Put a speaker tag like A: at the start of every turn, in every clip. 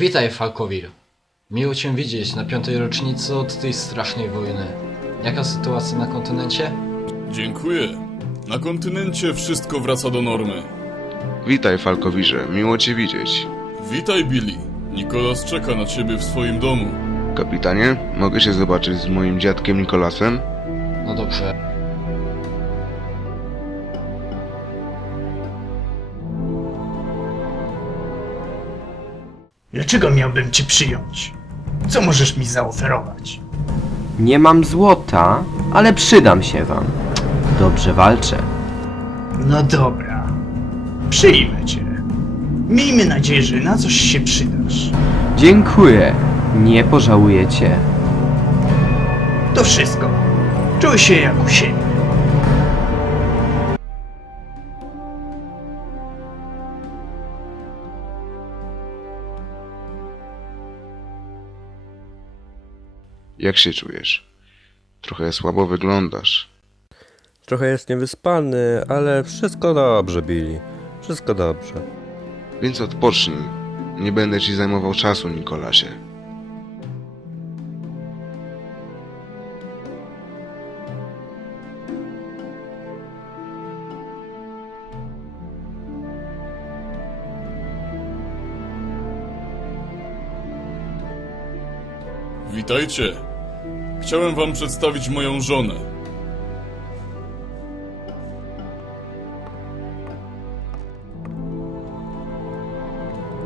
A: Witaj, Falkowir. Miło Cię widzieć na piątej rocznicy od tej strasznej wojny. Jaka sytuacja na kontynencie?
B: Dziękuję. Na kontynencie wszystko wraca do normy.
C: Witaj, Falkowirze, miło cię widzieć.
B: Witaj, Billy. Nikolas czeka na ciebie w swoim domu.
C: Kapitanie, mogę się zobaczyć z moim dziadkiem Nikolasem?
A: No dobrze.
D: Dlaczego miałbym cię przyjąć? Co możesz mi zaoferować?
E: Nie mam złota, ale przydam się wam. Dobrze walczę.
D: No dobra. Przyjmę cię. Miejmy nadzieję, że na coś się przydasz.
E: Dziękuję. Nie pożałujecie.
D: To wszystko. Czuj się jak u siebie.
C: Jak się czujesz? Trochę słabo wyglądasz.
F: Trochę jest niewyspany, ale wszystko dobrze, Billy. Wszystko dobrze.
C: Więc odpocznij. Nie będę ci zajmował czasu, Nikolasie.
B: Witajcie. Chciałem wam przedstawić moją żonę.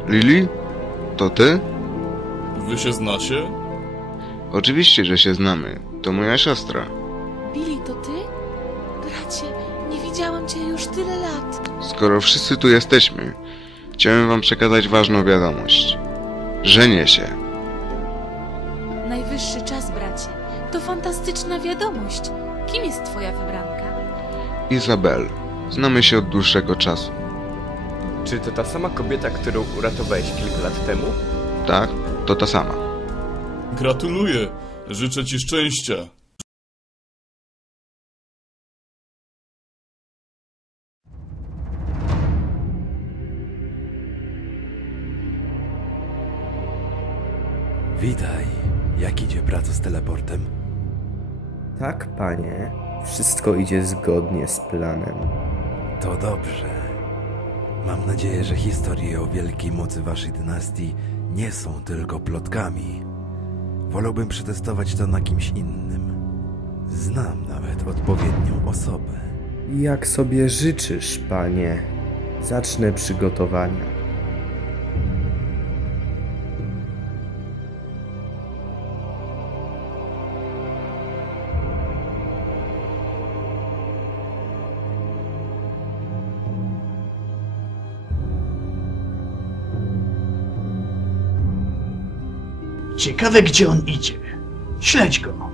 C: Lili? To ty?
B: Wy się znacie?
C: Oczywiście, że się znamy. To moja siostra.
G: Billy, to ty? Bracie, nie widziałam cię już tyle lat.
C: Skoro wszyscy tu jesteśmy, chciałem wam przekazać ważną wiadomość. Żenię się.
G: Fantastyczna wiadomość. Kim jest twoja wybranka?
C: Izabel. Znamy się od dłuższego czasu.
H: Czy to ta sama kobieta, którą uratowałeś kilka lat temu?
C: Tak? To ta sama.
B: Gratuluję. Życzę ci szczęścia.
I: Witaj. Jak idzie praca z teleportem?
E: Tak, panie. Wszystko idzie zgodnie z planem.
I: To dobrze. Mam nadzieję, że historie o wielkiej mocy waszej dynastii nie są tylko plotkami. Wolałbym przetestować to na kimś innym. Znam nawet odpowiednią osobę.
E: Jak sobie życzysz, panie. Zacznę przygotowania.
D: Ciekawe, gdzie on idzie. Śledź go.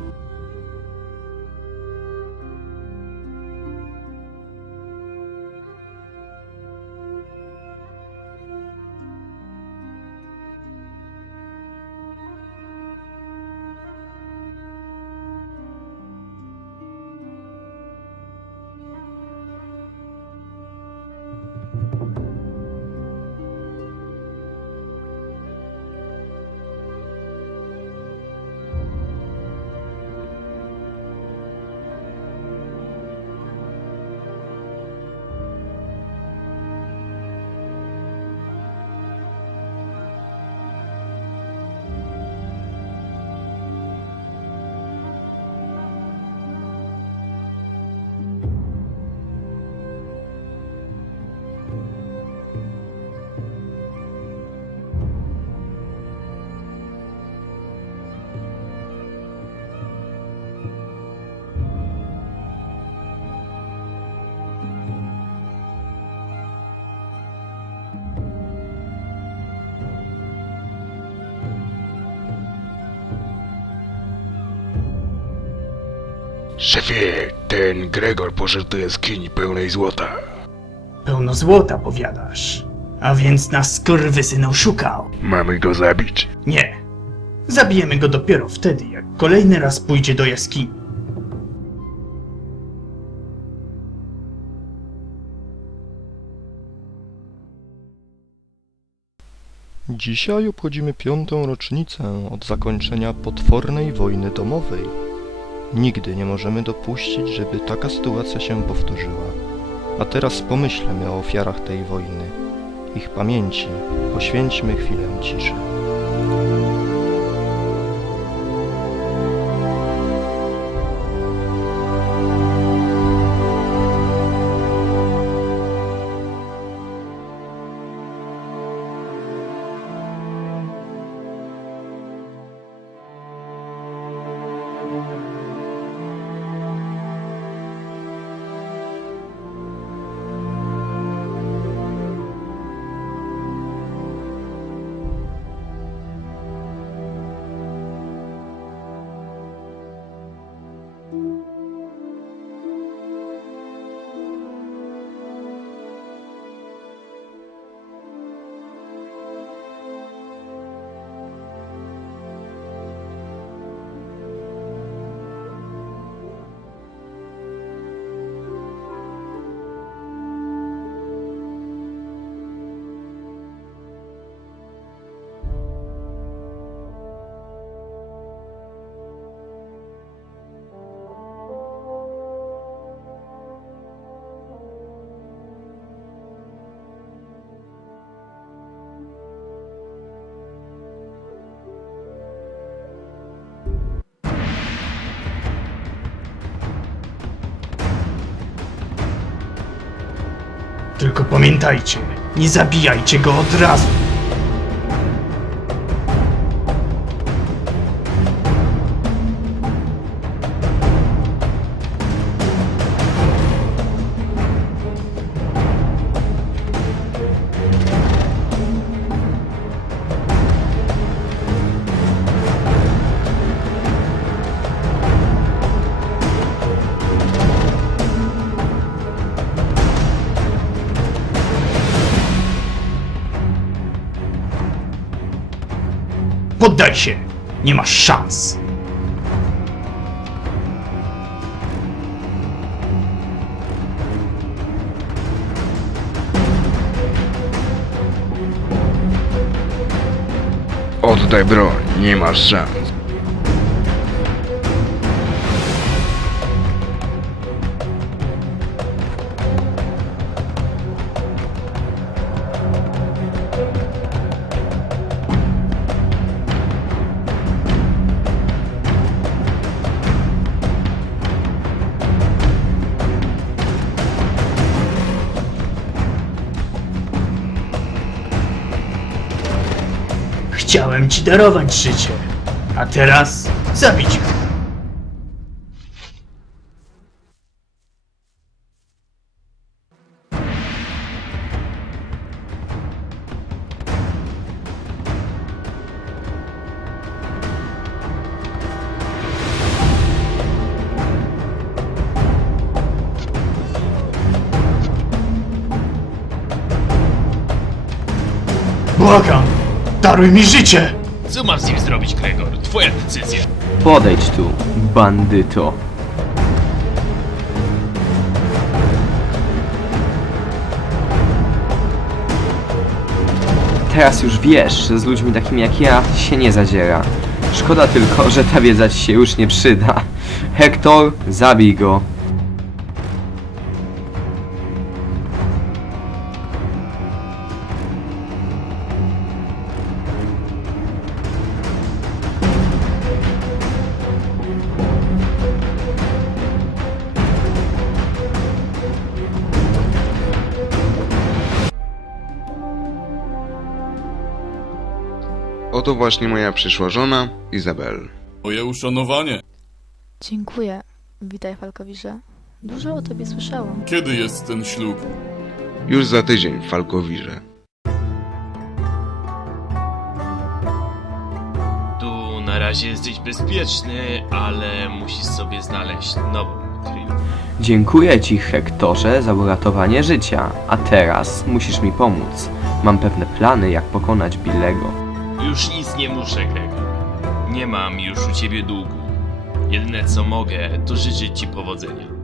C: Szefie, ten Gregor poszedł do jaskini pełnej złota.
D: Pełno złota, powiadasz. A więc nas skurwysyn oszukał.
C: Mamy go zabić.
D: Nie. Zabijemy go dopiero wtedy, jak kolejny raz pójdzie do jaskini.
J: Dzisiaj obchodzimy piątą rocznicę od zakończenia potwornej wojny domowej. Nigdy nie możemy dopuścić, żeby taka sytuacja się powtórzyła. A teraz pomyślmy o ofiarach tej wojny. Ich pamięci poświęćmy chwilę ciszy.
D: Tylko pamiętajcie, nie zabijajcie go od razu. Poddaj się! Nie masz szans!
C: Oddaj broń, nie masz szans.
D: Chciałem ci darować życie, a teraz zabić go. Błagam! Daruj mi życie!
K: Co mam z nim zrobić, Gregor? Twoja decyzja.
E: Podejdź tu, bandyto. Teraz już wiesz, że z ludźmi takimi jak ja się nie zadziera. Szkoda tylko, że ta wiedza ci się już nie przyda. Hektor, zabij go.
C: Oto właśnie moja przyszła żona, Izabel.
B: Moje uszanowanie.
G: Dziękuję. Witaj, Falkowirze. Dużo o tobie słyszałam.
B: Kiedy jest ten ślub?
C: Już za tydzień Falkowirze.
K: Tu na razie jesteś bezpieczny, ale musisz sobie znaleźć nową kryjówkę.
E: Dziękuję ci, Hektorze, za uratowanie życia. A teraz musisz mi pomóc. Mam pewne plany, jak pokonać Billego.
K: Już nic nie muszę, Gregor. Nie mam już u ciebie długu. Jedyne co mogę, to życzyć ci powodzenia.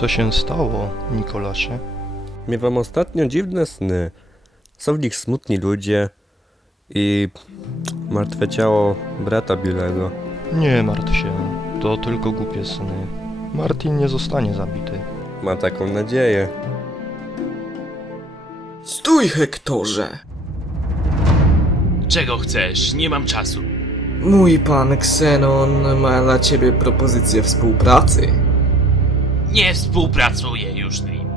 J: Co się stało, Nikolasie?
F: Miewam ostatnio dziwne sny. Są w nich smutni ludzie i martwe ciało brata Billego.
J: Nie martw się, to tylko głupie sny. Martin nie zostanie zabity.
F: Ma taką nadzieję.
L: Stój, Hektorze!
K: Czego chcesz? Nie mam czasu.
L: Mój pan Xenon ma dla ciebie propozycję współpracy.
K: Nie współpracuję już z nim.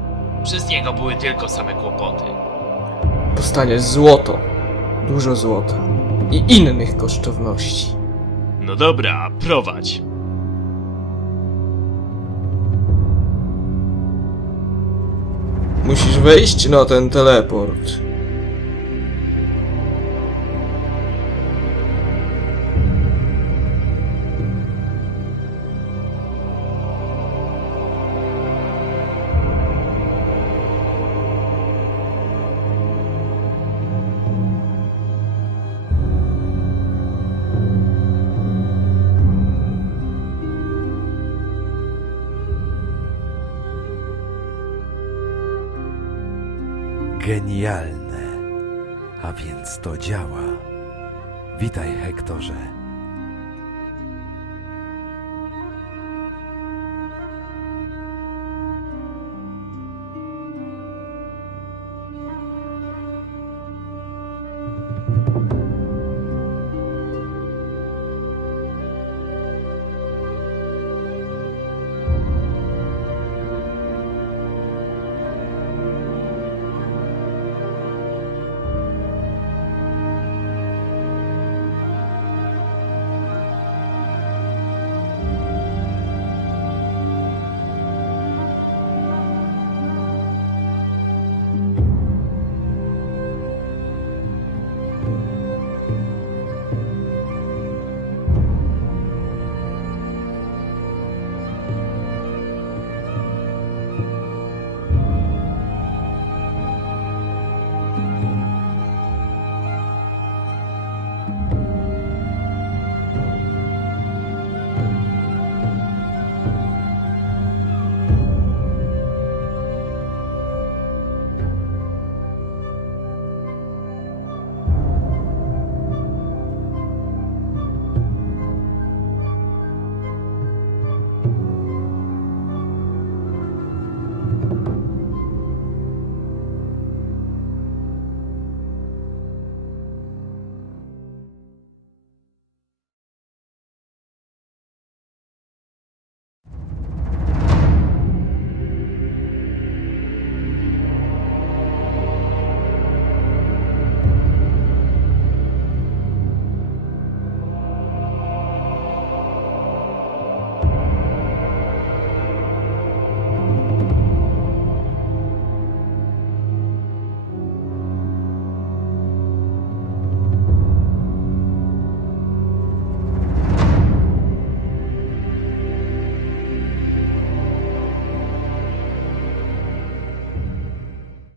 K: Przez niego były tylko same kłopoty.
L: Dostaniesz złoto, dużo złota i innych kosztowności.
K: No dobra, prowadź.
L: Musisz wejść na ten teleport.
I: Genialne. A więc to działa. Witaj, Hektorze.